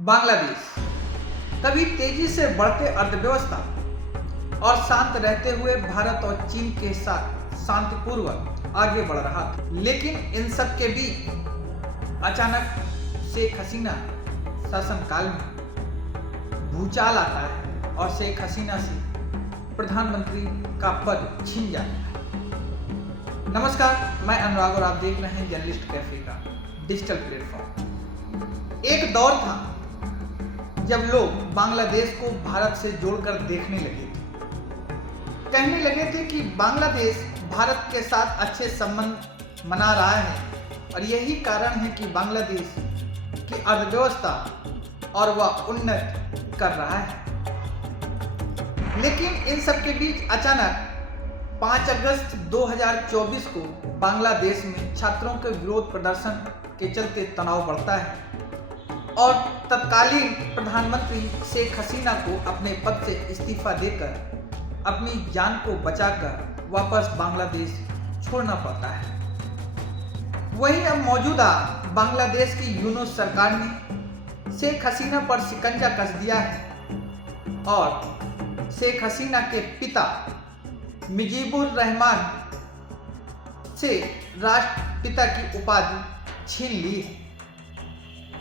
बांग्लादेश कभी तेजी से बढ़ते अर्थव्यवस्था और शांत रहते हुए भारत और चीन के साथ शांतिपूर्वक आगे बढ़ रहा था, लेकिन इन सब के बीच अचानक शेख हसीना शासनकाल में भूचाल आता है और शेख हसीना से प्रधानमंत्री का पद छीन जाता है। नमस्कार, मैं अनुराग और आप देख रहे हैं जर्नलिस्ट कैफे का डिजिटल प्लेटफॉर्म। एक दौर था जब लोग बांग्लादेश को भारत से जोड़कर देखने लगे थे, कहने लगे थे कि बांग्लादेश भारत के साथ अच्छे संबंध मना रहा है और यही कारण है कि बांग्लादेश की अर्थव्यवस्था और वह उन्नत कर रहा है। लेकिन इन सब के बीच अचानक 5 अगस्त 2024 को बांग्लादेश में छात्रों के विरोध प्रदर्शन के चलते तनाव बढ़ता है और तत्कालीन प्रधानमंत्री शेख हसीना को अपने पद से इस्तीफा देकर अपनी जान को बचाकर वापस बांग्लादेश छोड़ना पड़ता है। वहीं अब मौजूदा बांग्लादेश की यूनूस सरकार ने शेख हसीना पर शिकंजा कस दिया है और शेख हसीना के पिता मुजीबुर रहमान से राष्ट्रपिता की उपाधि छीन ली है।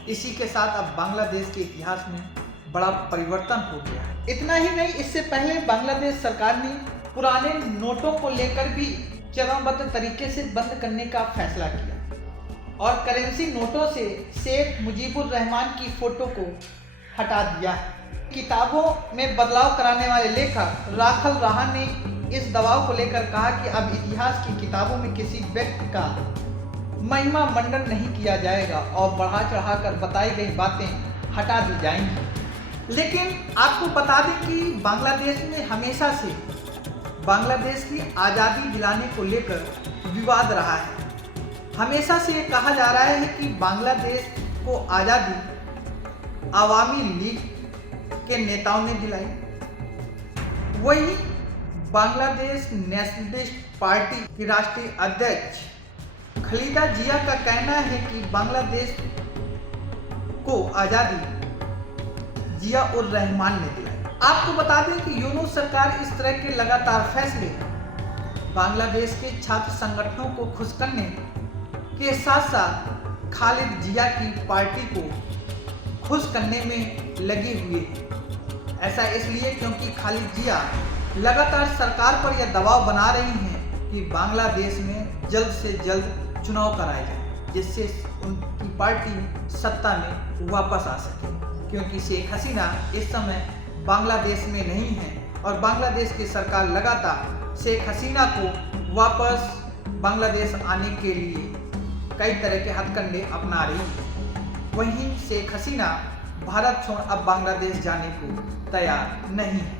इसी के साथ अब बांग्लादेश के इतिहास में बड़ा परिवर्तन हो गया है। इतना ही नहीं, इससे पहले बांग्लादेश सरकार ने पुराने नोटों को लेकर भी चरणबद्ध तरीके से बंद करने का फैसला किया और करेंसी नोटों से शेख मुजीबुर रहमान की फोटो को हटा दिया है। किताबों में बदलाव कराने वाले लेखक राखल राहा ने इस दबाव को लेकर कहा कि अब इतिहास की किताबों में किसी व्यक्ति का महिमा मंडन नहीं किया जाएगा और बढ़ा चढ़ाकर बताई गई बातें हटा दी जाएंगी। लेकिन आपको बता दें कि बांग्लादेश में हमेशा से बांग्लादेश की आज़ादी दिलाने को लेकर विवाद रहा है। हमेशा से ये कहा जा रहा है कि बांग्लादेश को आज़ादी आवामी लीग के नेताओं ने दिलाई। वहीं बांग्लादेश नेशनलिस्ट पार्टी की राष्ट्रीय अध्यक्ष खलीदा जिया का कहना है कि बांग्लादेश को आज़ादी जिया उर रहमान ने दिलाई। आपको बता दें कि यूनूस सरकार इस तरह के लगातार फैसले बांग्लादेश के छात्र संगठनों को खुश करने के साथ साथ खालिद जिया की पार्टी को खुश करने में लगी हुई है। ऐसा इसलिए क्योंकि खालिद जिया लगातार सरकार पर यह दबाव बना रही हैं कि बांग्लादेश में जल्द से जल्द चुनाव कराए जाए, जिससे उनकी पार्टी सत्ता में वापस आ सके, क्योंकि शेख हसीना इस समय बांग्लादेश में नहीं है और बांग्लादेश की सरकार लगातार शेख हसीना को वापस बांग्लादेश आने के लिए कई तरह के हथकंडे अपना रही है। वहीं शेख हसीना भारत छोड़ अब बांग्लादेश जाने को तैयार नहीं है।